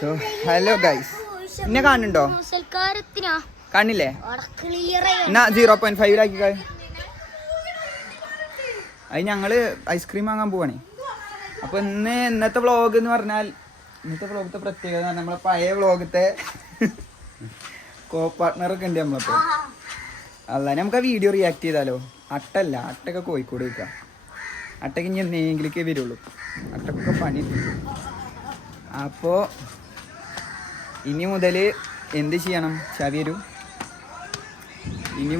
So hello guys, എന്നെ കാണുന്നുണ്ടോ? കാണില്ലേ? എന്നാ 0.5 അത് ഞങ്ങള് ഐസ്ക്രീം വാങ്ങാൻ പോവാണേ. അപ്പൊ ഇന്നത്തെ വ്ളോഗ് എന്ന് പറഞ്ഞാൽ, ഇന്നത്തെ വ്ളോഗത്തെ പ്രത്യേകത നമ്മളെ പഴയ വ്ളോഗത്തെ കോ പാർട്ട്ണറൊക്കെ ഉണ്ട് നമ്മളപ്പോ. അല്ല, നമുക്ക് ആ വീഡിയോ റിയാക്ട് ചെയ്താലോ? അട്ടൊക്കെ കോഴിക്കോട് വയ്ക്കാം. അട്ടക്ക് ഇനി എന്തെങ്കിലേക്കേ വരുള്ളൂ. അട്ടക്കൊക്കെ പണി. അപ്പോൾ ഇനി മുതൽ എന്ത് ചെയ്യണം? ചവിയരും ഇനി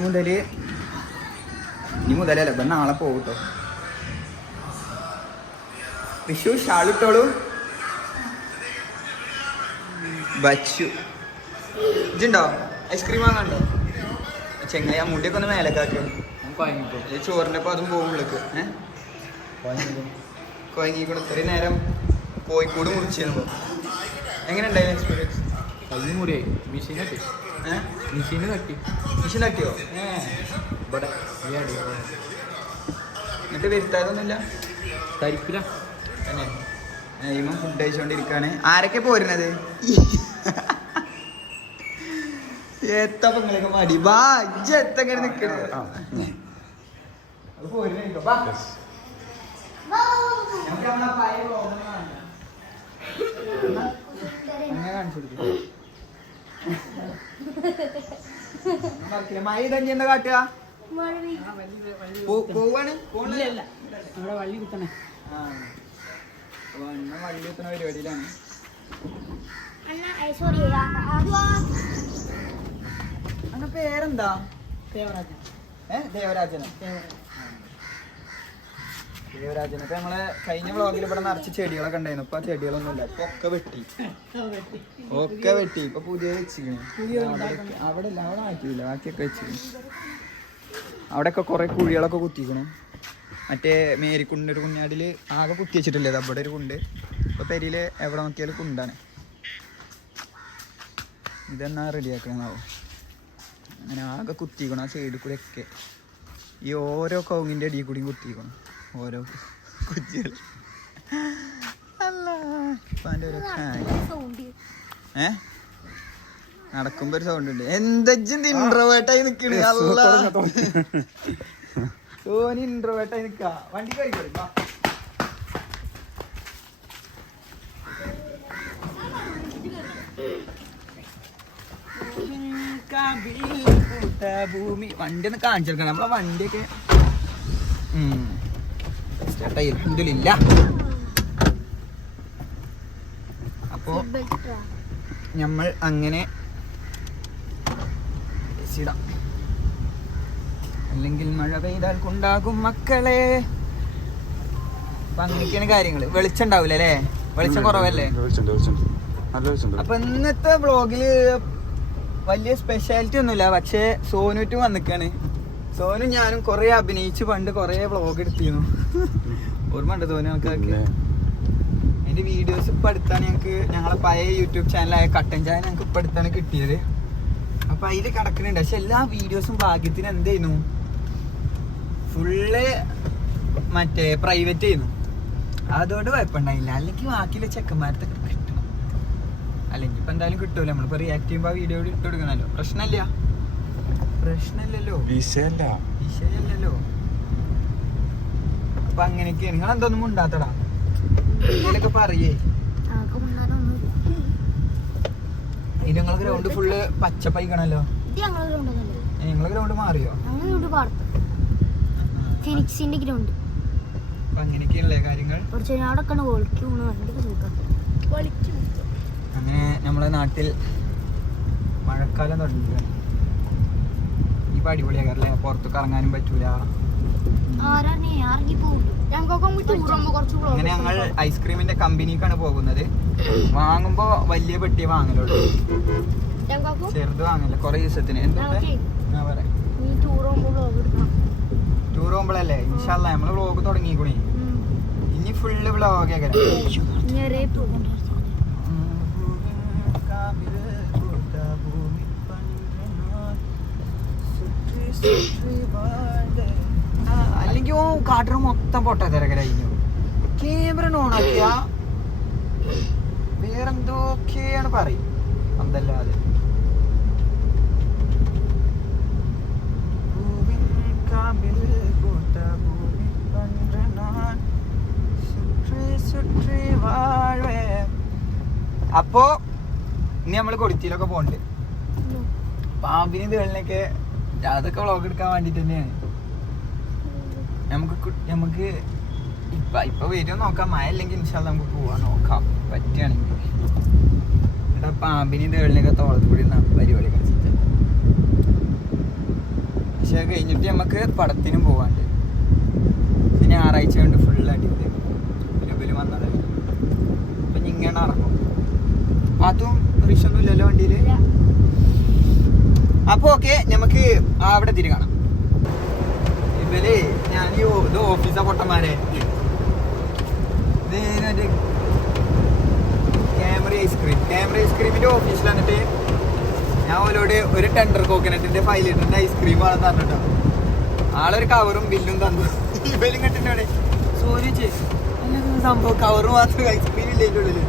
മുതലല്ല, ഇപ്പം നാളെ പോകട്ടോ. വിഷു ഷാളിട്ടോളൂ. ബച്ചു ഇതുണ്ടോ? ഐസ്ക്രീം വാങ്ങാണ്ടോ? ചെങ്ങായി ആ മുടിയൊക്കെ ഒന്ന് മേലക്കാക്കും. ചോറിൻ്റെ അപ്പം അതും പോകുമ്പോഴേക്ക് കോയങ്ങിക്കൂടെ ഇത്രയും നേരം കോഴിക്കോട് മുറിച്ചിരുന്നു. എങ്ങനെ ഉണ്ടായിരുന്നു എക്സ്പീരിയൻസ്? മുറിയായി മെഷീൻ തട്ടിയോ? എന്നിട്ട് വരുത്താതൊന്നുമില്ല. തരിപ്പില്ല തന്നെ ഇവൻ ഫുഡ് കഴിച്ചോണ്ടിരിക്കാണ്. ആരൊക്കെ പോരുന്നത്? എത്തപ്പങ്ങളൊക്കെ മടി ബാ എത്തങ്ങനെ നിക്കണത്. മഴ ഇതെന്താ കാട്ടുക? പോവാണ് വള്ളി കുത്തണേ. വള്ളി കുത്തണ പരിപാടിയിലാണ്. അങ്ങനെ പേരെന്താ? ദേവരാജനോ? ദേവരാജൻ. ഇപ്പൊ നമ്മളെ കഴിഞ്ഞ വ്ളോഗിൽ ഇവിടെ നിറച്ച് ചെടികളൊക്കെ ഉണ്ടായിരുന്നു. ഇപ്പൊ ആ ചെടികളൊന്നും ഇല്ല. ഇപ്പൊ ഒക്കെ വെട്ടി ഇപ്പൊ പുതിയ വെച്ചിരിക്കണേ. അവിടെ ഇല്ല, അവിടെ മാറ്റിയില്ല, ബാക്കിയൊക്കെ വെച്ചിരിക്കണു. അവിടെയൊക്കെ കുറെ കുഴികളൊക്കെ കുത്തിക്കണു. മറ്റേ മേരിക്കുണ്ടിൻ്റെ ഒരു കുഞ്ഞാടിൽ ആകെ കുത്തി വെച്ചിട്ടില്ലേ? അവിടെ ഒരു കുണ്ട്. ഇപ്പൊ പെരിയില് എവിടെ നോക്കിയാലും കുണ്ടാണ്. ഇതെന്നാ റെഡിയാക്കണമെന്നാവോ? അങ്ങനെ ആകെ കുത്തിക്കണം. ആ സൈഡിൽ കൂടെ ഒക്കെ ഈ ഓരോ കവുങ്ങിൻ്റെ അടിയിൽ കൂടിയും കുത്തിക്കണം. ഓരോ കുറ്റികൾ. നടക്കുമ്പോ ഒരു സൗണ്ട് ഉണ്ട്. എന്താ ഇൻട്രോവേർട്ടായി നിക്കണ്? സോനി ഇൻട്രോവേർട്ടായി നിക്ക. വണ്ടി കഴിക്കും. ഭൂമി വണ്ടി ഒന്ന് കാണിച്ചെടുക്കണം. നമ്മളെ വണ്ടിയൊക്കെ അൽഹംദുലില്ല. അപ്പോ നമ്മൾ അങ്ങനെ അല്ലെങ്കിൽ മഴ പെയ്താൽ കൊണ്ടാകും മക്കളെ. അപ്പൊ അങ്ങനെയൊക്കെയാണ് കാര്യങ്ങള്. വെളിച്ചം ഉണ്ടാവില്ല അല്ലേ? വെളിച്ചം കുറവല്ലേ? അപ്പൊ ഇന്നത്തെ വ്ളോഗില് വലിയ സ്പെഷ്യാലിറ്റി ഒന്നുമില്ല. പക്ഷെ സോനുറ്റും വന്നിക്കാണ്. സോനു ഞാനും കൊറേ അഭിനയിച്ച് പണ്ട് കൊറേ വ്ളോഗ് എടുത്തിരുന്നു. ഓർമ്മ ഉണ്ട് സോനു? ആൾക്കാർക്ക് അതിന്റെ വീഡിയോസ് ഇപ്പൊ അടുത്താണ് ഞങ്ങളെ പഴയ യൂട്യൂബ് ചാനലായ കട്ടൻ ചായ ഞങ്ങൾക്ക് ഇപ്പൊ അടുത്താണ് കിട്ടിയത്. അപ്പൊ അതിൽ കിടക്കുന്നുണ്ട്. പക്ഷെ എല്ലാ വീഡിയോസും ഭാഗ്യത്തിന് എന്ത് ചെയ്യുന്നു, ഫുള്ള് മറ്റേ പ്രൈവറ്റ് ചെയ്യുന്നു. അതുകൊണ്ട് കുഴപ്പമുണ്ടായില്ല. അല്ലെങ്കിൽ ബാക്കിയുള്ള ചെക്കന്മാരത്തൊക്കെ കിട്ടണം. അല്ലെങ്കിൽ ഇപ്പൊ എന്തായാലും കിട്ടുമല്ലോ. നമ്മളിപ്പോ റിയാക്ട് ചെയ്യുമ്പോ ആ വീഡിയോ ഇട്ട് കൊടുക്കണല്ലോ. പ്രശ്നമില്ലല്ലോ. വിഷയല്ലല്ലോ. അപ്പൊ അങ്ങനെയൊക്കെയാണ്. നിങ്ങൾ എന്തൊന്നും ഉണ്ടാത്തടാ? ഇതിലൊക്കെ പറയേ. ഇത് ഞങ്ങളെ ഗ്രൗണ്ട് ഫുള്ള് പച്ചപ്പയിക്കണല്ലോ. നിങ്ങളെ ഗ്രൗണ്ട് മാറിയോ? ഫിനിക്സിന്റെ ഗ്രൗണ്ട്. അപ്പൊ അങ്ങനെയൊക്കെയല്ലേ കാര്യങ്ങൾ. അങ്ങനെ നമ്മളെ നാട്ടിൽ മഴക്കാലം തുടങ്ങിയിട്ടാണ്. ഇപ്പൊ അടിപൊളിയാകാറല്ലേ? പുറത്തൊക്കെ ഇറങ്ങാനും പറ്റൂല. അങ്ങനെ ഞങ്ങൾ ഐസ്ക്രീമിന്റെ കമ്പനിക്കാണ് പോകുന്നത്. വാങ്ങുമ്പോ വലിയ പെട്ടിയെ വാങ്ങലുള്ളൂ, ചെറുത് വാങ്ങല. കൊറേ ദിവസത്തിന്. എന്താ പറയാ? ടൂർ പോകുമ്പോഴല്ലേ? ഇൻഷാ അല്ലാഹ് നമ്മള് വ്ളോഗ് തുടങ്ങിക്കൂണേ. ഇനി ഫുള്ള് വ്ളോഗ് ആക്കാം. അല്ലെങ്കിൽ കാട്ടർ മൊത്തം പൊട്ടാ തിരക്കലായിരുന്നു. ക്യാമറ ഓൺ ആക്കിയ വേറെ എന്തൊക്കെയാണ് പറയും അതല്ലാതെ അപ്പോ ഇനി നമ്മള് കൊടിച്ചിയിലൊക്കെ പോണ്ട് പാമ്പിന് തേളിനൊക്കെ അതൊക്കെ വ്ളോഗ് എടുക്കാൻ വേണ്ടിട്ട് തന്നെയാണ് നമുക്ക് ഇപ്പൊ വരുമോ നോക്കാം മഴ അല്ലെങ്കിൽ ഇൻഷാല്ല നമുക്ക് പോവാൻ നോക്കാം പറ്റുകയാണെങ്കിൽ ഇവിടെ പാമ്പിന് തേളിനൊക്കെ തോളത്ത് കൂടി പരിപാടി കളിച്ചിട്ട് പക്ഷെ കഴിഞ്ഞിട്ട് നമുക്ക് പടത്തിനും പോവാണ്ട് ഞായറാഴ്ച കൊണ്ട് ഫുൾ അടിപൊളി പിന്നെ വന്നത് അപ്പൊ ഇങ്ങനെ ഇറങ്ങും അതും റിഷൊന്നും ഇല്ലല്ലോ വണ്ടിയില് അപ്പൊ ഓക്കെ നമുക്ക് അവിടെ തിരി കാണാം ഇവര് ഞാൻ ഇത് ഓഫീസാ പൊട്ടന്മാരെ ക്യാമറ ഐസ്ക്രീമിന്റെ ഓഫീസിൽ വന്നിട്ട് ഞാൻ ഓലോട് ഒരു ടെൻഡർ കോക്കനട്ടിന്റെ 5 ലിറ്ററിന്റെ ഐസ്ക്രീം ആണെന്ന് പറഞ്ഞിട്ടോ ആളൊരു കവറും ബില്ലും തന്നു ഇവരും കെട്ടിട്ടോടെ സോനിച്ച് സംഭവം കവറ് മാത്രം ഐസ്ക്രീം ഇല്ലേൻ്റെ ഉള്ളില്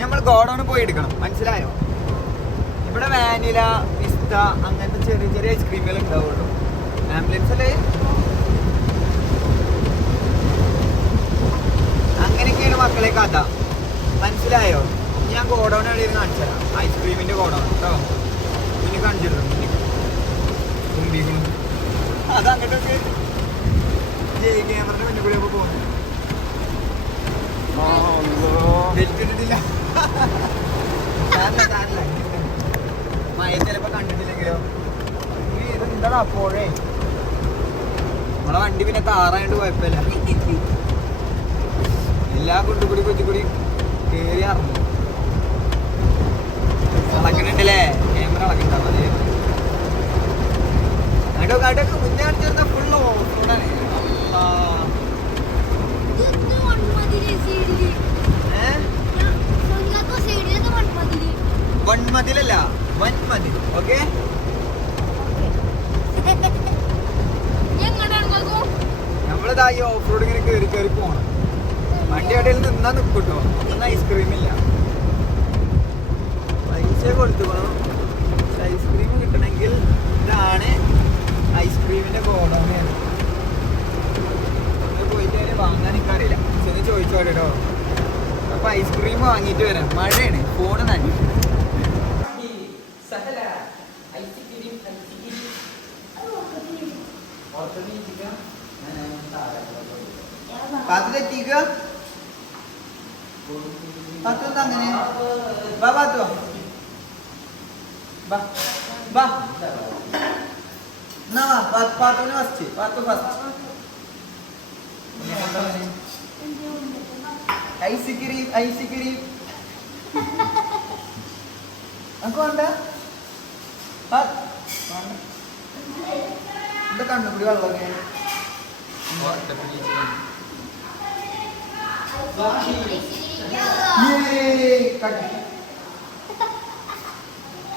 നമ്മൾ ഗോഡൗണിൽ പോയി എടുക്കണം മനസ്സിലായോ ഇവിടെ വാനില പിസ്ത അങ്ങനത്തെ ചെറിയ ചെറിയ ഐസ്ക്രീമുകൾ ഉണ്ടാവുള്ളൂ ആംബുലൻസില് അങ്ങനെയൊക്കെയാണ് മക്കളെ കഥ മനസ്സിലായോ ഞാൻ ഗോഡൗൺ എവിടെയും കാണിച്ചു തരാം ഐസ്ക്രീമിന്റെ ഗോഡൗൺ കേട്ടോ പിന്നെ കാണിച്ചിട്ടുണ്ട് തുമ്പികളും അത് അങ്ങോട്ടൊക്കെ ക്യാമറയുടെ മുന്നിൽ കൂടെ പോകുന്നു വെൽക്കിട്ടിട്ടില്ല മഴ ചിലപ്പോ കണ്ടിട്ടില്ലെങ്കിലോ ഇത് എന്താടാ അപ്പോഴേ നമ്മളെ വണ്ടി പിന്നെ താറായോണ്ട് കുഴപ്പമില്ല എല്ലാ കുട്ടിക്കൂടി കൊച്ചിക്കൂടി കേറി ഇറങ്ങും ഇളക്കണുണ്ടല്ലേ ക്യാമറ ഇളക്കണ്ടാവല്ലേ അടൊക്കെ മുന്നേ അടിച്ചിരുന്ന ഫുള്ള് ഓഫ്റോഡാണ് വൺമതിലല്ല വൻമതിൽ ഓക്കെ നമ്മളിതാ ഈ ഓഫ് റോഡ് ഇങ്ങനെ കയറി കയറി പോണം വണ്ടി അടയിൽ നിന്നാ നിൽക്കൂട്ടോ ഒന്നും ഐസ്ക്രീം ഇല്ല പൈസ കൊടുത്തു പോകണം ഐസ്ക്രീം കിട്ടണമെങ്കിൽ ഇതാണ് ഐസ്ക്രീമിന്റെ ഗോഡൗൺ പോയിട്ട് അതിന് വാങ്ങാൻ എനിക്കറിയില്ല ചെന്ന് ചോദിച്ചോട്ടോ അപ്പൊ ഐസ്ക്രീം വാങ്ങിയിട്ട് വരാം മഴയാണ് ഫോണ് നന്ദി പാത്തിലെത്തിക്കുക പാത്തെന്താ അങ്ങനെ ബാ പാത്തോ ബാ ബാ എന്നാ വാ പാത്തോന് ഫസ്റ്റ് പാത്തു ഫസ്റ്റ് ഐസിക്കിരി അനക്ക് വേണ്ട എന്താ കണ്ണുപിടി വെള്ളമൊക്കെ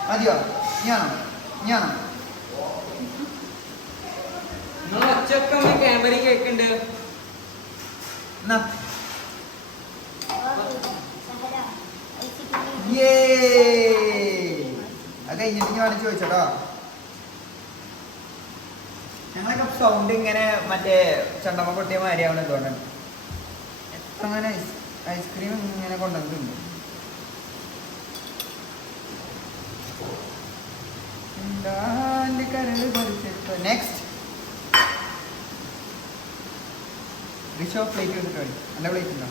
മതിയോ ഞാനോ ക്യാമറ കേക്കുണ്ട് അത് കഴിഞ്ഞിട്ട് ഞാൻ ചോദിച്ചോട്ടോ ഞങ്ങളൊക്കെ സൗണ്ട് ഇങ്ങനെ മറ്റേ ചണ്ടമ്മ പൊട്ടിയ മാതിരിയാവണം ഇതുകൊണ്ടാണ് എത്ര അങ്ങനെ ഐസ്ക്രീം ഇങ്ങനെ കൊണ്ടുവന്നിട്ടുണ്ട് നെക്സ്റ്റ് റിഷോ പ്ലേറ്റ് എടുത്തിട്ട് കളി നല്ല പ്ലേറ്റ് ഉണ്ടോ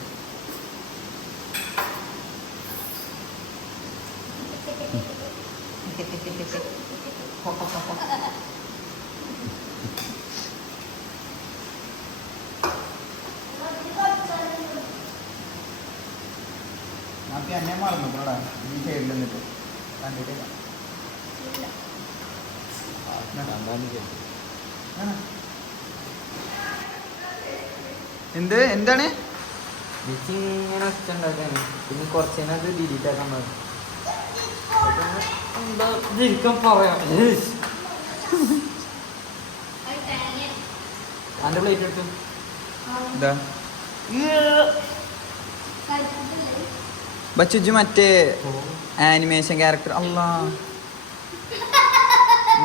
നമുക്ക് എന്നെ മറന്നു പോടാ ഈ സൈഡിൽ നിന്നിട്ട് കണ്ടിട്ടില്ല എന്താണ് ഇങ്ങനെ ഒച്ചുണ്ടാക്കാണ് പിന്നെ കുറച്ചതിനകത്ത് ഡിലീറ്റ് ആക്കാൻ പാടില്ല എന്താ ശരിക്കും പറയാം അതിന്റെ പ്ലേറ്റ് എടുത്തു എന്താ ബച്ചുജ് മറ്റേ ആനിമേഷൻ ക്യാരക്ടർ അല്ലാ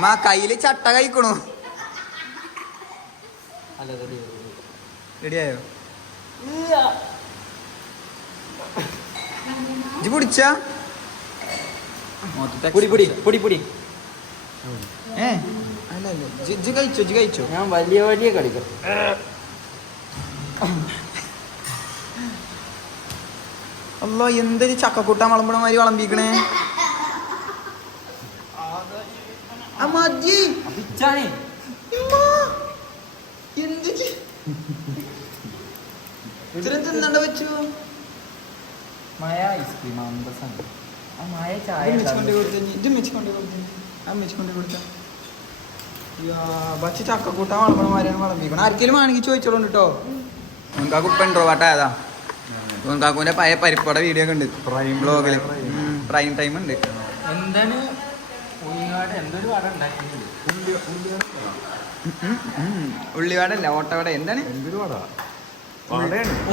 മാ കയ്യില് ചട്ട കഴിക്കണു. റെഡിയായോ? ഇജ്ജ് പിടിച്ച അല്ല ഇജ്ജ് കഴിച്ചോ ഞാൻ വലിയ വലിയ കളിക്കും. അല്ലോ എന്തൊരു ചക്കക്കൂട്ടാൻ വളമ്പണ മാതിരി വളമ്പിക്കണേ. തിന്നണ്ട വെച്ചു മായ ഐസ്ക്രീം ആ മായ ചായ ബച്ച് ചക്കക്കൂട്ടാൻ വളമ്പണ മാതിരിയാണ് വളമ്പിക്കണം. ആർക്കെങ്കിലും ആണെങ്കിൽ ചോദിച്ചോളൂ കേട്ടോ. ഓൻകാക്ക് ഉപ്പ ഇൻട്രോവേർട്ടായതാ. ഓൻകാക്കുവിന്റെ പഴയ പരിപ്പട വീഡിയോ ഒക്കെ ഉണ്ട് ബ്ലോഗില്. പ്രൈം ടൈം ഉണ്ട്. എന്താണ് എന്തൊരു വട ഉണ്ടാക്കിയിട്ടുണ്ട്. ഉള്ളിവടല്ല ഓട്ടവട. എന്താണ്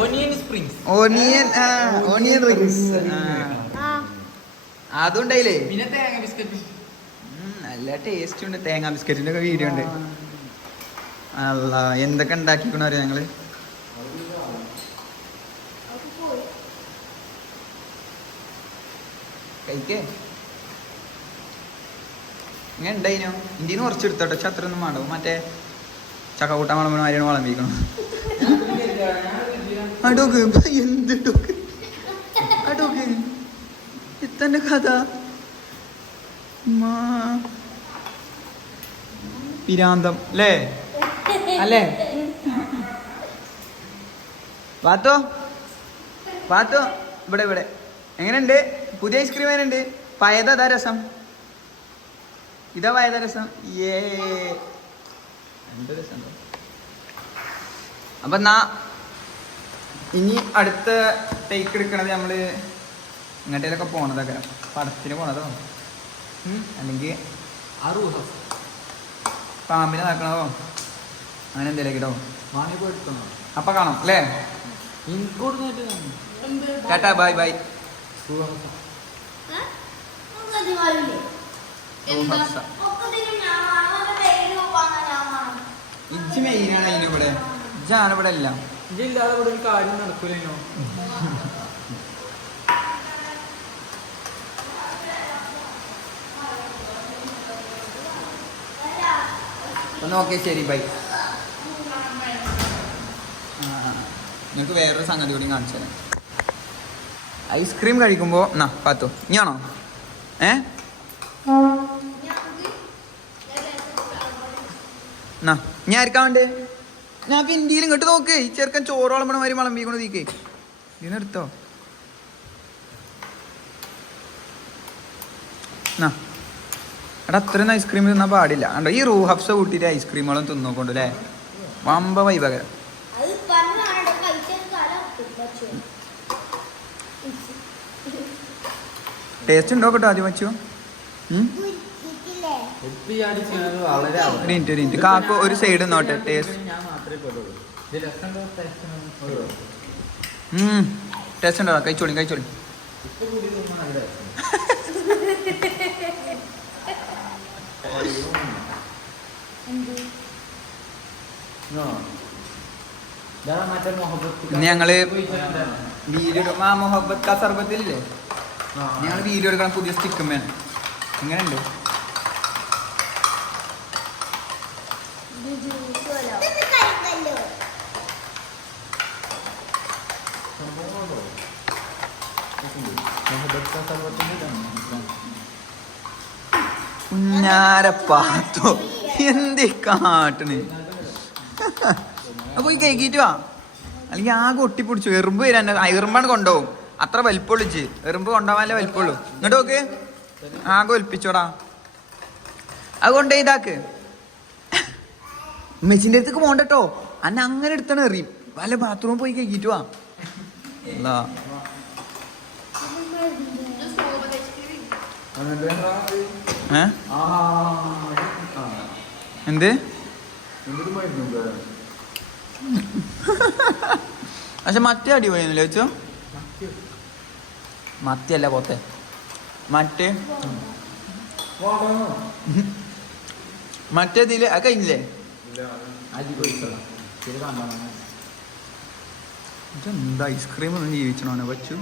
ഓണിയൻ റിങ്സ്. അതുണ്ടായില്ലേ. പിന്നെ തേങ്ങ ബിസ്ക്കറ്റ് നല്ല ടേസ്റ്റ് ഉണ്ട്. തേങ്ങാ ബിസ്ക്കറ്റിന്റെ ഒക്കെ വീഡിയോ ഉണ്ട്. അല്ല എന്തൊക്കെ ഉണ്ടാക്കിക്കണോ അറിയാം ഞങ്ങള്. കഴിക്കേ ഇങ്ങനെ ഉണ്ടായിനോ. ഇന്ത്യന്ന് കുറച്ചെടുത്തോട്ടെ. പക്ഷെ അത്രയൊന്നും വേണ്ടാവും. മറ്റേ ചക്കക്കൂട്ടാൻ വളമ്പണ മാതിരിയാണ് വളമ്പിക്കണം. ഇത്തന്നെ കഥ പിരാന്തം അല്ലേ അല്ലേ. പാത്തോ ഇവിടെ എങ്ങനെയുണ്ട് പുതിയ ഐസ്ക്രീം? എങ്ങനെയുണ്ട്? പഴയതാ രസം? ഇതാ പഴയതാ രസം? എന്ത് രസം. അപ്പൊ എന്നാ ഇനി അടുത്ത ടേക്ക് എടുക്കണത് നമ്മള് ഇങ്ങോട്ടേലൊക്കെ പോണതൊക്കെ പടത്തിന് പോണതോ അല്ലെങ്കിൽ പാമ്പിനെ നടക്കണതോ അങ്ങനെ എന്തേലും കേട്ടോ. അപ്പൊ കാണാം അല്ലേ. Tata bye bye. ഇജ്ജ് മെയിനാണ് അതിനിവിടെ. ഇജ്ജാണ് ഇവിടെ എല്ലാം. ഇല്ലാതെ ഇവിടെ ഒരു കാര്യം നടക്കൂലോ. ഓക്കെ ശരി ബൈ. നിങ്ങൾക്ക് വേറൊരു സംഗതി കൂടി കാണിച്ചു തരാം. ഐസ്ക്രീം കഴിക്കുമ്പോ എന്നാ പാത്തോ ഇനിയാണോ എന്നാ ഞാൻ ആർക്കാ വേണ്ടേ? ഞാൻ ഇന്ത്യയിൽ ഇങ്ങോട്ട് നോക്ക്. ഈ ചെറുക്കൻ ചോറോളം മാതിരി വളമ്പിക്കണോ തീക്കേ. ഇതിനെടുത്തോ എന്നാ. എടാ അത്രയൊന്നും ഐസ്ക്രീം തിന്നാൻ പാടില്ല. കണ്ടോ ഈ റൂ ഹബ്സ കൂട്ടിയിട്ട് ഐസ്ക്രീമുകളും തിന്നോക്കൊണ്ട് അല്ലേ. വമ്പ വൈഭകരം. ടേസ്റ്റ് ഉണ്ടോ കേട്ടോ ആദ്യം വെച്ചു. മിനിറ്റ് കാക്കോ ഒരു സൈഡ് നോട്ടെ. ടേസ്റ്റ് ടേസ്റ്റ് ഉണ്ടോ? കഴിച്ചോളി. ഇന്ന് ഞങ്ങള് വീഡിയോ മൊഹബത്ത് കാ സർബത്തിലില്ലേ, ഞങ്ങൾ വീഡിയോ എടുക്കണം. പുതിയ സ്റ്റിക്കും വേണം. എങ്ങനെയുണ്ട്? കുഞ്ഞാരപ്പാത്തോ എന്ത് കാട്ടണ്. അപ്പൊ ഈ കേക്കിട്ട് വാ, അല്ലെങ്കിൽ ആകെ ഒട്ടിപ്പൊടിച്ചു. എറുമ്പ് വരാൻ എറുമ്പാണ് കൊണ്ടുപോകും. അത്ര വലിപ്പൊളിച്ച് എറുമ്പ് കൊണ്ടുപോകാനല്ലേ വലിപ്പുള്ളൂ. ഇങ്ങോട്ട് നോക്ക്, ആകെ ഒലിപ്പിച്ചോടാ. അതുകൊണ്ട് ഇതാക്ക് മെച്ചിൻ്റെ അടുത്തേക്ക് പോകണ്ടോ. അന്നെ അങ്ങനെ എടുത്താണ് എറിയും. വല്ല ബാത്റൂമിൽ പോയി കേക്കിട്ട് വാ. എന്ത് പക്ഷെ മറ്റേ അടിപൊളിയാണല്ലോ വെച്ചോ. മത്തിയല്ല പോത്തെ മറ്റേ മറ്റേതില് അത് കഴിഞ്ഞില്ലേ ഇതെന്താ ഐസ്ക്രീം ഒന്നും ജീവിച്ചണോനെ വച്ചു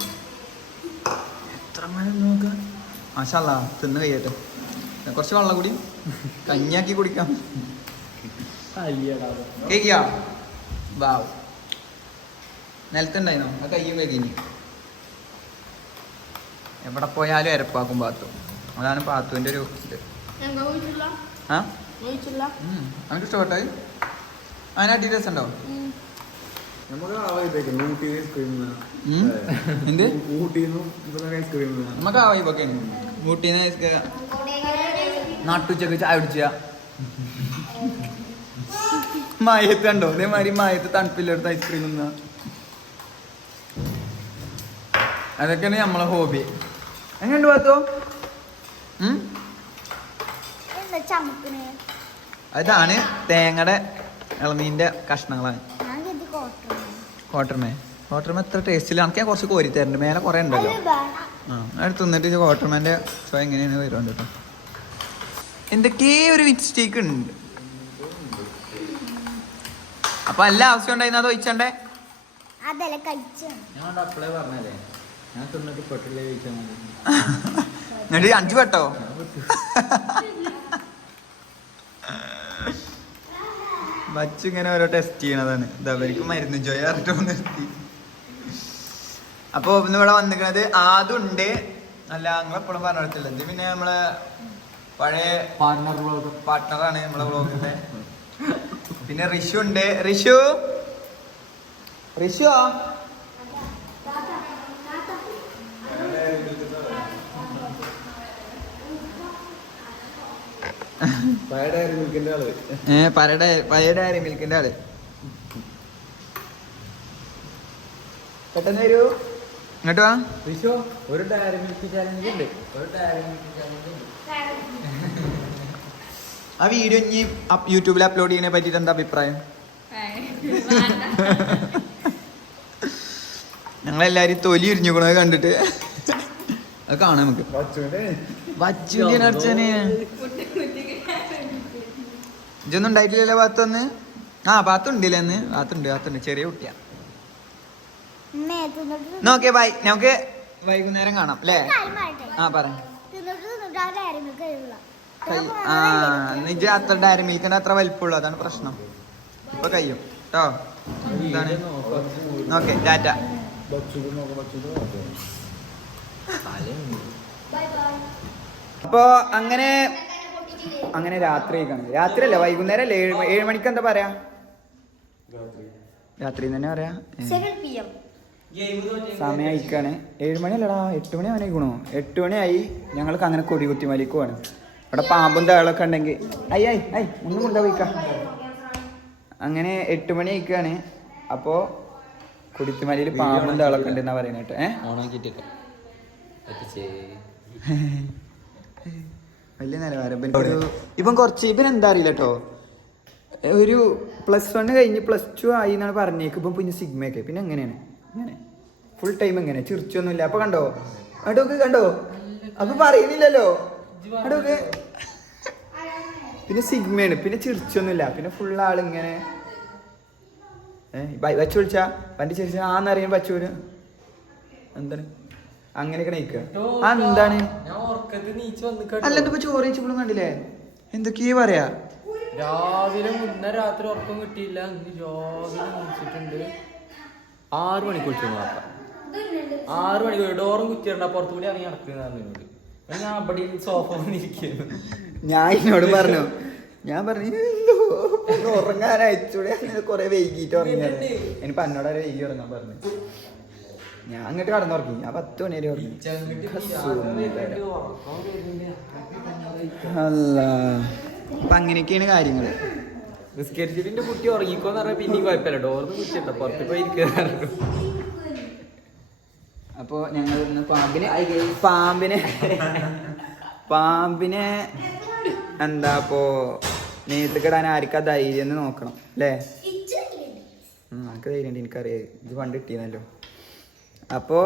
എത്ര മഴ നോക്കാം മാഷാല്ലാ തിന്ന് കഴിയട്ടെ കുറച്ച് വെള്ളം കൂടി കഞ്ഞിയാക്കി കുടിക്കാം കഴിക്കാ വാവ് നിലത്തുണ്ടായിരുന്നോ ആ കയ്യും കഴിഞ്ഞു എവിടെ പോയാലും എരപ്പാക്കും പാത്തു അതാണ് പാത്തുവിൻ്റെ ഒരു ഇത് ആ അവൻ്റെ ഇഷ്ടപ്പെട്ടായി അതിനാട്ടി രസമുണ്ടോ എന്ത് നമുക്ക് ആ വൈബൊക്കെയാണ് ഊട്ടീന്ന് നാട്ടുച്ചക്ക് ചായ കുടിച്ച മയത്ത് കണ്ടോ അതേമാതിരി മയത്ത് തണുപ്പില്ലെടുത്ത് ഐസ്ക്രീം തിന്ന അതൊക്കെയാണ് നമ്മളെ ഹോബി എങ്ങനെയുണ്ട് പാത്തോ അതാണ് തേങ്ങയുടെ ഇളമീൻ്റെ കഷ്ണങ്ങളാണ് കോട്ടർമേ എത്ര ടേസ്റ്റിലാണ് എനിക്ക് ഞാൻ കുറച്ച് കോരി തരുന്നുണ്ട് മേലെ കുറേ ഉണ്ടല്ലോ ആ അത് തിന്നിട്ട് കോട്ടർമേൻ്റെ ഷോ എങ്ങനെയാണ് വരുന്നുണ്ട് കേട്ടോ എന്തൊക്കെയോ ഒരു മിസ്റ്റേക്ക് ഉണ്ട് അപ്പൊ എല്ലാ ആവശ്യം ഉണ്ടായിരുന്നു അത് ഒഴിച്ചണ്ടേ എന്നിട്ട് 5 പെട്ടോ ബച്ചു ഇങ്ങനെ ഓരോ ടെസ്റ്റ് ചെയ്യണതാണ് ഇതവർക്ക് മരുന്ന് ജോയാറിട്ടോ നിർത്തി അപ്പൊ ഇന്ന് ഇവിടെ വന്നിരിക്കണത് ആദുണ്ട് അല്ല നിങ്ങളെപ്പോഴും പറഞ്ഞിട്ടില്ല ഇത് പിന്നെ നമ്മളെ പഴയ പാർട്ട്ണറാണ് നമ്മളെ വ്ളോഗിന്റെ പിന്നെ റിഷു ഉണ്ട് റിഷു പഴയ ഡയറി മിൽക്കിന്റെ ആള് പെട്ടെന്ന് വരൂ ഇങ്ങോട്ട് വാ റിഷു ഒരു ഡയറി മിൽക്ക് ചാലഞ്ച് ഉണ്ട് ആ വീഡിയോ ഇനി യൂട്യൂബിൽ അപ്ലോഡ് ചെയ്യുന്നതിനെ പറ്റിയിട്ട് എന്താ അഭിപ്രായം ഞങ്ങളെല്ലാരും തൊലി ഉരിഞ്ഞുകൊണ്ടത് കണ്ടിട്ട് അത് കാണാം നമുക്ക് വച്ചുവിന്റെ അർച്ചനെ ഇതൊന്നും ഉണ്ടായിട്ടില്ലല്ലോ ഭാഗത്തൊന്ന് ആ ഭാഗത്തുണ്ടല്ലേ അന്ന് ഭാഗത്തുണ്ട് ചെറിയ കുട്ടിയാ നോക്കേ ബൈ നമുക്ക് വൈകുന്നേരം കാണാം അല്ലേ ആ പറ ആ നിജ അത്ര ഡയറി മിൽക്കിന്റെ അത്ര വലിപ്പമുള്ളൂ അതാണ് പ്രശ്നം ഇപ്പൊ കഴിയും കേട്ടോ എന്താണ് ഓക്കെ ടാറ്റ അപ്പോ അങ്ങനെ രാത്രിയല്ല വൈകുന്നേരം അല്ലേ 7 മണിക്ക് എന്താ പറയാ രാത്രി തന്നെ പറയാ സമയം അയക്കാണ് 7 മണിയല്ലടാ 8 മണി ആയിക്കണോ 8 മണിയായി ഞങ്ങൾക്ക് അങ്ങനെ കൊടികുത്തിമലിക്ക് പോകണം ഇവിടെ പാമ്പും തേളൊക്കെ ഉണ്ടെങ്കിൽ ഒന്നും കൊണ്ടാ പോയിക്ക അങ്ങനെ 8 മണി അയക്കാണ് അപ്പോ കുടിത്തുമലയിൽ പാമ്പും തേളൊക്കെ ഉണ്ടെന്നാ പറയുന്നത് വലിയ നിലവാരം ഇപ്പം കുറച്ച് ഇവൻ എന്താ അറിയില്ല കേട്ടോ ഒരു +1 കഴിഞ്ഞ് +2 ആയി എന്നാണ് പറഞ്ഞേക്ക് ഇപ്പം പിന്നെ സിഗ്മയൊക്കെ പിന്നെ എങ്ങനെയാണ് ഇങ്ങനെ ഫുൾ ടൈം എങ്ങനെ ചിരിച്ചൊന്നുമില്ല അപ്പൊ കണ്ടോ അടോക്ക് കണ്ടോ അപ്പൊ പറയുന്നില്ലല്ലോ അടോക്ക് പിന്നെ സിഗ്മയാണ് പിന്നെ ചിരിച്ചൊന്നുമില്ല പിന്നെ ഫുൾ ആളിങ്ങനെ വച്ചു വിളിച്ചാ വണ്ടി ചിരിച്ച ആന്നറിയാൻ പച്ചൂര് എന്താണ് അങ്ങനെയൊക്കെ നയിക്കുക എന്താണ് അല്ലെന്തിപ്പോ ചോറ് വെച്ചപ്പോഴും കണ്ടില്ലേ എന്തൊക്കെയാ പറയാ രാവിലെ മുന്നേ രാത്രി ഉറക്കം കിട്ടിയില്ല രാവിലെ കുളിച്ചിട്ടുണ്ട് 6 മണിക്ക് കുളിച്ചു 6 മണിക്ക് ഡോറും കുറ്റിയിട്ടുണ്ട് പുറത്തു കൂടി ഇറങ്ങി നടക്കുന്നതാണ് ഞാൻ അവിടെ സോഫ വന്നിരിക്കുന്നു ഞാൻ എന്നോട് പറഞ്ഞു ഉറങ്ങാൻ അയച്ചൂടെ കൊറേ വൈകിട്ട് ഉറങ്ങിയത് എനിക്ക് എന്നോട് വൈകി ഉറങ്ങാൻ പറഞ്ഞു ഞാൻ അങ്ങോട്ട് കടന്നുറങ്ങി ഞാൻ 10 മണി വരെ ഉറങ്ങി അല്ല അപ്പൊ അങ്ങനെയൊക്കെയാണ് കാര്യങ്ങള് ബിസ്കറ്റ് കുട്ടി ഉറങ്ങിക്കോന്ന് പറഞ്ഞാൽ പിന്നെയും കുഴപ്പമില്ല ഡോറിന് കുറ്റിയുണ്ടോ പുറത്ത് പോയി ഇരിക്കുക അപ്പൊ ഞങ്ങൾ ഇന്ന് പാമ്പിനെ എന്താ ഇപ്പോ നേരത്തേക്കിടാൻ ആർക്കാ ധൈര്യം എന്ന് നോക്കണം അല്ലേ എനിക്ക് ധൈര്യം ഉണ്ട് എനിക്കറിയാം ഇത് പണ്ട് കിട്ടിയെന്നല്ലോ അപ്പോ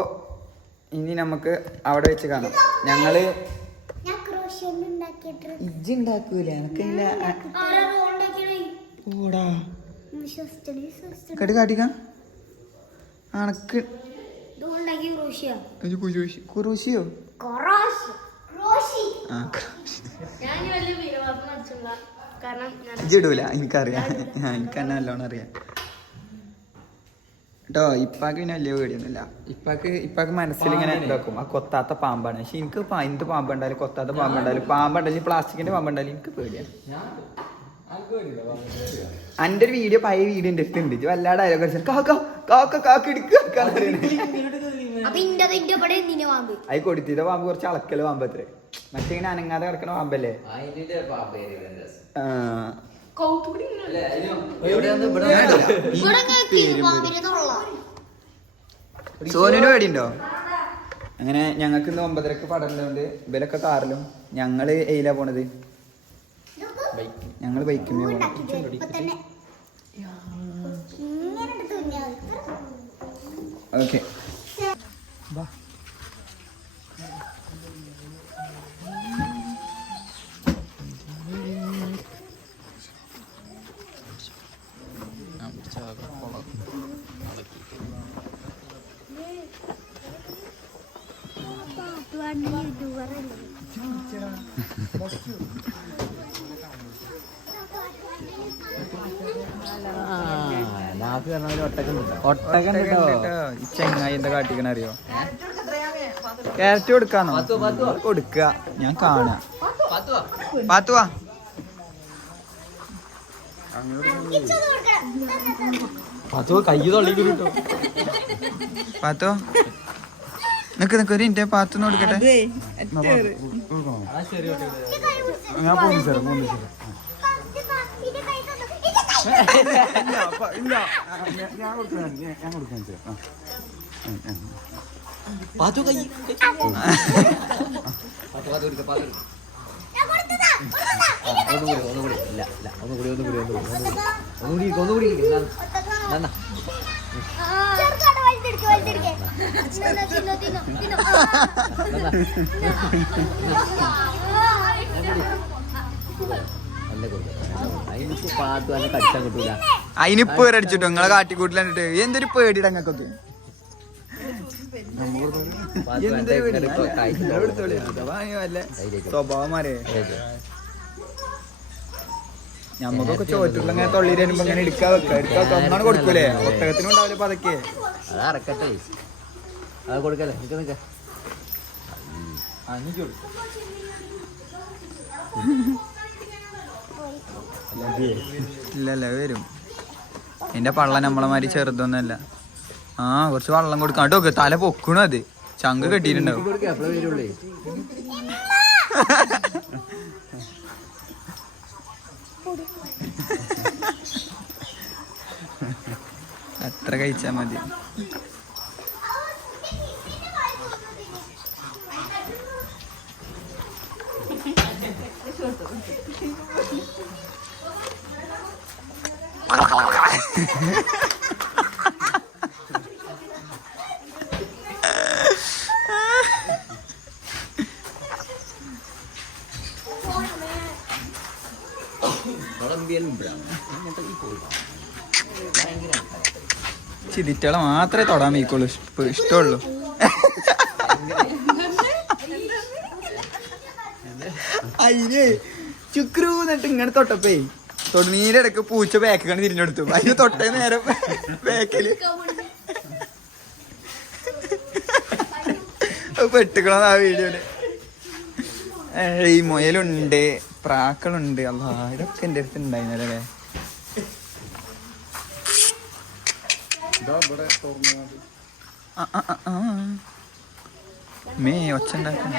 ഇനി നമുക്ക് അവിടെ വെച്ച് കാണാം. ഞങ്ങള് ഇജ്ജ് ഉണ്ടാക്കൂല എനക്കില്ല. ഓടാ കടി കാട്ടിക്കാം അണക്ക് കുറൂശിയോ? ഇജ്ജിടൂല, എനിക്കറിയാം. എനിക്കെന്നെ നല്ലോണം അറിയാം കേട്ടോ. ഇപ്പാക്ക് പിന്നെ വലിയ പേടിയൊന്നുമില്ല. ഇപ്പാക്ക് മനസ്സിൽ ഇങ്ങനെ ഇതാക്കും ആ കൊത്താത്ത പാമ്പാണ്. പക്ഷെ എനിക്ക് എന്ത് പാമ്പുണ്ടായാലും കൊത്താത്ത പാമ്പുണ്ടായാലും പാമ്പുണ്ടായാലും പ്ലാസ്റ്റിക്കിന്റെ പാമ്പുണ്ടായാലും എനിക്ക് പേടിയാണ്. എൻ്റെ ഒരു വീഡിയോ പഴയ വീഡിയോ എൻ്റെ അടുത്തുണ്ട്. ഇത് വല്ലാതെ ഡയലോഗ് അത് കൊടുത്തിട്ട പാമ്പ് കുറച്ച് അളക്കല് പാമ്പ് അത്രേ. മറ്റേ ഇങ്ങനെ അനങ്ങാതെ കിടക്കണ പാമ്പല്ലേ. സോനുവിന് പേടിയുണ്ടോ? അങ്ങനെ ഞങ്ങൾക്ക് ഇന്ന് 9:30 പടലുണ്ട്. ഇവരൊക്കെ കാറിലും ഞങ്ങള് എയിലാ പോണത്? ഞങ്ങള് ബൈക്കുമേ ഓക്കെ. ചെങ്ങായി എന്താ കാട്ടിക്കണ അറിയോ? ക്യാരറ്റ് കൊടുക്കാന്നോ? കൊടുക്ക, ഞാൻ കാണാ. പാത്തുവാ കൈ തൊള്ളി കിട്ടോ. പാത്തോ നിക്ക് ഒരു മിനിറ്റ്. പാത്തുന്ന് കൊടുക്കട്ടെ. ഞാൻ പോന്നു സാർ. അതിനിപ്പോ അടിച്ചിട്ടോ നിങ്ങളെ കാട്ടിക്കൂട്ടിലിട്ട് എന്തൊരു പേടിയുടെ ഞങ്ങൾക്കൊക്കെ. സ്വഭാവമാരേ ഞമ്മക്കൊക്കെ ചോറ്റുള്ള ഇങ്ങനെ തൊള്ളി വരുമ്പോ ഇങ്ങനെ എടുക്കാ വെക്ക ഒന്നാണ് കൊടുക്കൂലേ. ഒട്ടകത്തിനും ഉണ്ടാവില്ല പതക്കേ. ഇല്ലല്ല വരും. എന്റെ പള്ള നമ്മളമാതിരി ചെറുതൊന്നല്ല. ആ കുറച്ച് വെള്ളം കൊടുക്കാം കേട്ടോ. തല പൊക്കണു. അത് ചങ്ക് കെട്ടിയിട്ടുണ്ടാവും. അത്ര കഴിച്ചാ മതി. ചിതിറ്റളെ മാത്രമേ തൊടാൻ വയ്ക്കുള്ളൂ. ഇഷ്ടമുള്ളൂ. അതിന് ചുക്രു എന്നിട്ട് ഇങ്ങനെ തൊട്ടപ്പേ തൊടനീരിടക്ക് പൂച്ച ബാക്കാണ് തിരിഞ്ഞെടുത്തു. അതിന് തൊട്ടേ നേരം ബാക്കില് പെട്ടുകളാ ആ വീഡിയോയില്. ഈ മുയലുണ്ട്, പ്രാക്കളുണ്ട്. അല്ലാ ഇതൊക്കെ എൻ്റെ അടുത്ത് ഉണ്ടായിരുന്നല്ലേ. മേ ഒച്ച ഉണ്ടാക്കുന്നു.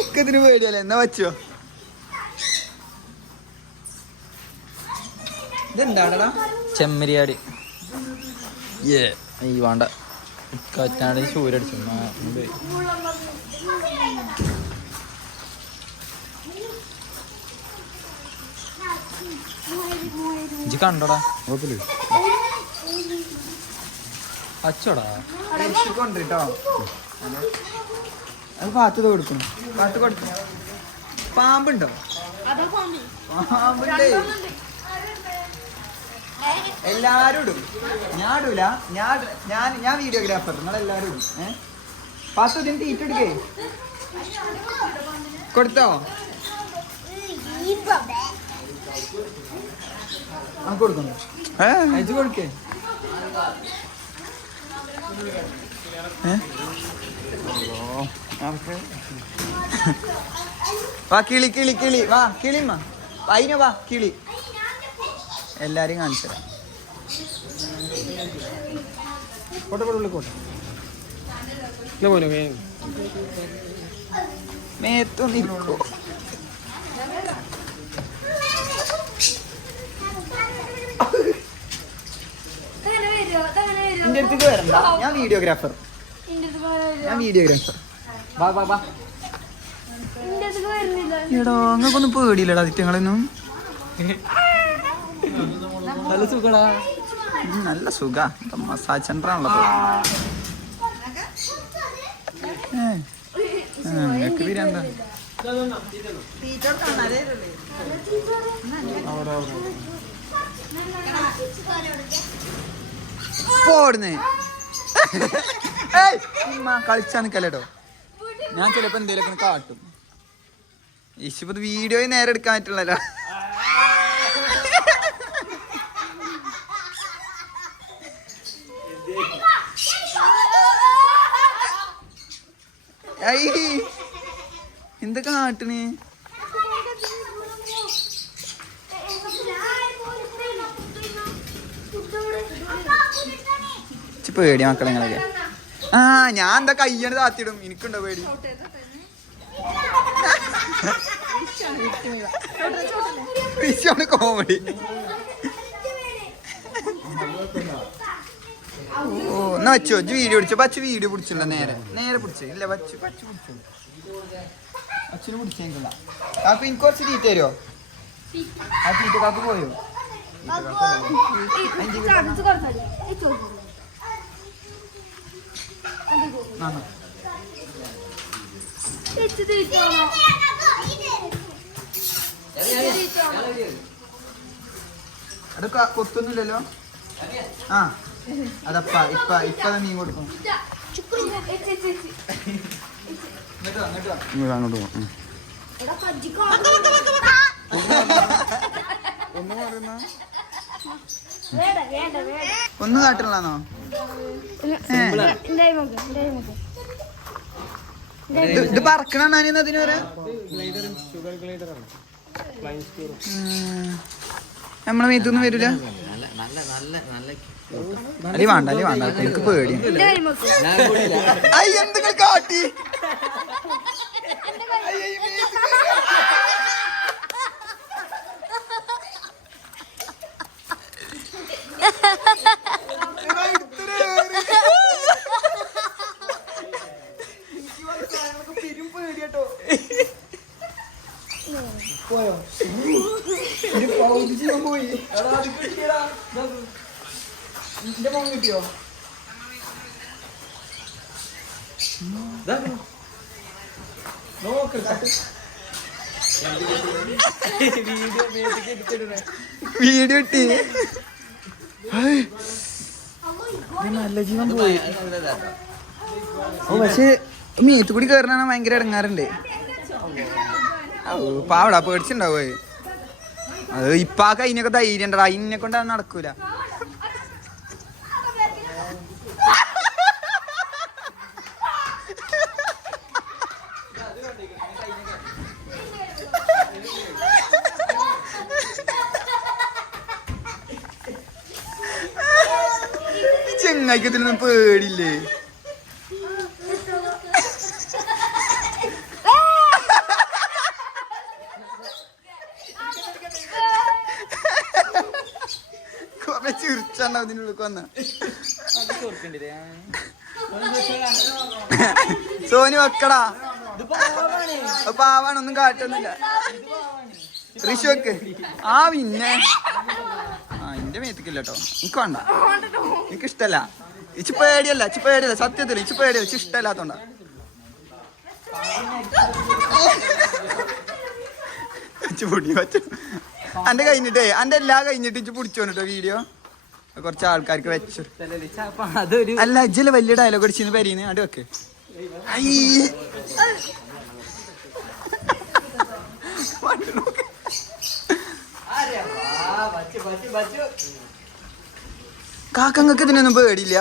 ഒക്കെ ഇതിന് പേടിയല്ലേ. എന്നാ വച്ചോ. ഇതെന്താടാ? ചെമ്മരിയാട്. ഈ വേണ്ട കറ്റാണ്ട് ചൂരടിച്ചു ഇജ്ജ് കണ്ടോടാ കുഴപ്പമില്ല അച്ചോടാ കൊണ്ടിട്ടോ അത് പാത്ത് കൊടുക്കണം പാത്ത് കൊടുക്കണം പാമ്പുണ്ടോ പാമ്പുണ്ടേ എല്ലാരും ഇടും ഞാൻ ഇടൂല ഞാൻ വീഡിയോഗ്രാഫർ നിങ്ങളെല്ലാരും ഇടും പാത്ത് ഇതിന് തീറ്റ എടുക്കേ കൊടുത്തോ ആ കൊടുക്കുന്നു അയച്ചു കൊടുക്കേ വാ കിളി കിളി കിളി വാ കിളിമ്മ അതിന് വാ കിളി എല്ലാരും കാണിച്ചു തരാം മേത്തൊന്നിരിക്കോ എന്റെ അടുത്തേക്ക് വരണ്ട ഞാൻ വീഡിയോഗ്രാഫർ വാ വാ വാ എടോ അങ്ങക്കൊന്നും പേടിയില്ലടാ അതിറ്റങ്ങളൊന്നും നല്ല സുഖടാ നല്ല സുഖ മസാജ് സെന്റർ ആണല്ലോ നിനക്ക് പിരാന്താ പോടുന്നേ കളിച്ചാ നിക്കല്ലേട്ടോ ഞാൻ ചിലപ്പോ എന്തേലൊക്കെ കാട്ടും ഈശ്വത് വീഡിയോ നേരെ എടുക്കാൻ പറ്റുള്ളല്ലോ എന്തൊക്കെ കാട്ടണ് പേടി മക്കളെ നിങ്ങളൊക്കെ ആ ഞാൻ എന്താ കയ്യാണ് താത്തിടും എനിക്കുണ്ടോ പേടി കോമഡി ഓ എന്നാ വച്ചോ വീഡിയോ പിടിച്ചോ പച്ച വീഡിയോ പിടിച്ചില്ല നേരെ പിടിച്ചു ഇല്ല പച്ച പിടിച്ചു അച്ഛന് പിടിച്ചേക്കില്ല കാക്കു എനിക്ക് കുറച്ച് തീറ്റ തരുമോ ആ തീറ്റ കാക്കു പോയോ അതൊക്കെ കൊത്തൊന്നുമില്ലല്ലോ ആ അതപ്പ ഇപ്പ മീൻ കൊടുക്കും അങ്ങോട്ട് പോവാം ഒന്ന് കാട്ടില്ലാന്നോ ഇത് പറക്കണെന്ന് അതിന് പറയാ നമ്മളെ മേത്തൊന്നും വരൂല അല്ലെ വേണ്ട എനിക്ക് പേടി എന്തൊക്കെ കാട്ടി പോയോ പോയി എന്റെ മോൻ കിട്ടിയോ വീഡിയോ ഇട്ടി നല്ല ജീവൻ പോയി പക്ഷെ മീറ്റ് കൂടി കയറണ ഭയങ്കര ഇടങ്ങാറുണ്ട് പാവടാ പേടിച്ചിണ്ടാവേ അത് ഇപ്പാക്ക് അതിനൊക്കെ ധൈര്യം ഉണ്ടോ അതിനെ കൊണ്ട് അത് നടക്കൂല ചെങ്ങായിക്കത്തിനൊന്നും പേടില്ലേ ചിരിച്ചാണ്ടാവും ഇതിനുള്ളിൽ വന്ന സോനു വെക്കടാ, പാവാണ്, ഒന്നും കാട്ടൊന്നുമില്ല. ഋഷി വെക്ക്. ആ പിന്നെ എന്റെ മേത്തിക്കില്ല കേട്ടോ, എനിക്ക് വേണ്ട, എനിക്ക് ഇഷ്ടല്ല. ഇച്ച് പേടിയല്ല, സത്യത്തിൽ ഇച്ച് പേടിയല്ല, ഇച്ച് ഇഷ്ടമല്ലാത്തോണ്ടാ. പൊടി വച്ചു അന്റെ കഴിഞ്ഞിട്ടേ, അന്റെ എല്ലാം കഴിഞ്ഞിട്ട് ഇച്ച് പിടിച്ചോട്ടോ വീഡിയോ. കുറച്ച് ആൾക്കാർക്ക് വെച്ചു. അല്ല ഇജ്ജല് വലിയ ഡയലോഗ് അടിച്ചിന്ന് പെരീന്ന് അടി വെക്ക്. കാക്കങ്ങൾക്ക് ഇതിനൊന്നും പേടിയില്ല.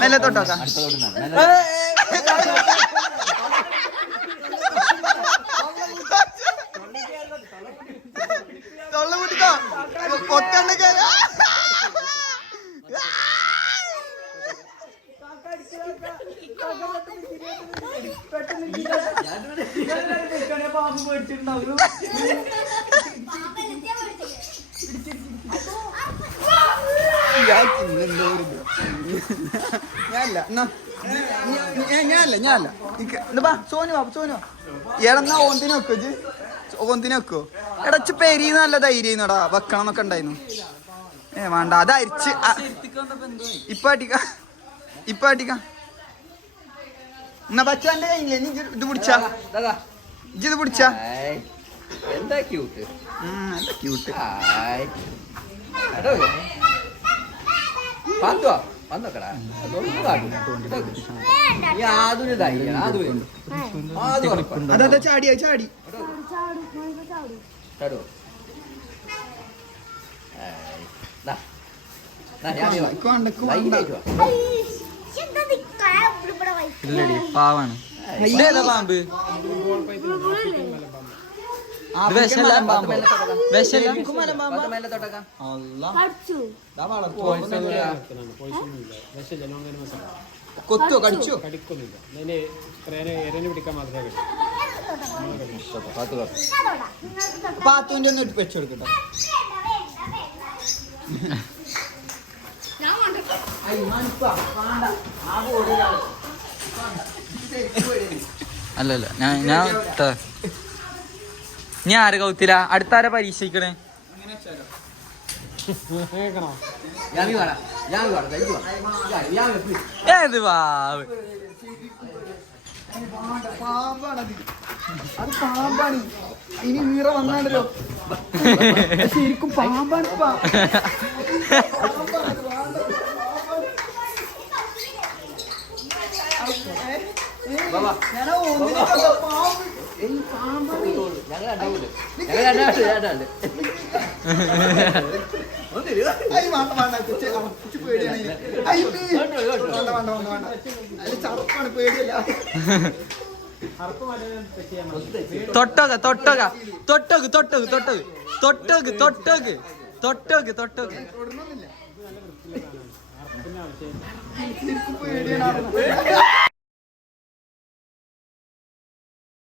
മെല്ലെ തൊട്ടോക്കാം. തൊള്ള മുട്ടിക്കോ പൊക്കണ്ടൊക്കെ. പാമ്പ് പേടിച്ചിട്ടുണ്ടാവും. ഞാനല്ല സോനു എടന്നാ ഓന്തിനെ വെക്കോ ഇജ്ജ്? ഓന്തിനെ വെക്കോ? എടച്ച് പെരീന്ന് നല്ല ധൈര്യം വെക്കണം എന്നൊക്കെ ഉണ്ടായിരുന്നു. വേണ്ട, അത് അരിച്ച് ഇപ്പൊ അടിക്ക. എന്നാ ബച്ചാന്റെ കയ്യില്ലേ, നീ ഇത് പിടിച്ചാ, ഇജ്ജ് ഇത് പിടിച്ചാ. എന്താ ക്യൂട്ട്, നല്ല ക്യൂട്ട്. അതാ ചാടി. പാവാണ്. പാമ്പ് കൊത്തോ കടിച്ചോ? പാത്തുവിന്റെ ഒന്ന് വെച്ചെടുക്കട്ടോ. അല്ലല്ല ഞാൻ ആരെ കൗത്തില്ല. അടുത്താരെ പരീക്ഷിക്കണേ? ഏത് പാവ്? പാമ്പാണത്, അത് പാമ്പാണ്. ഇനി ഈറ വന്നാണ്ടല്ലോ ശരിക്കും പാമ്പാണ്. തൊട്ടോക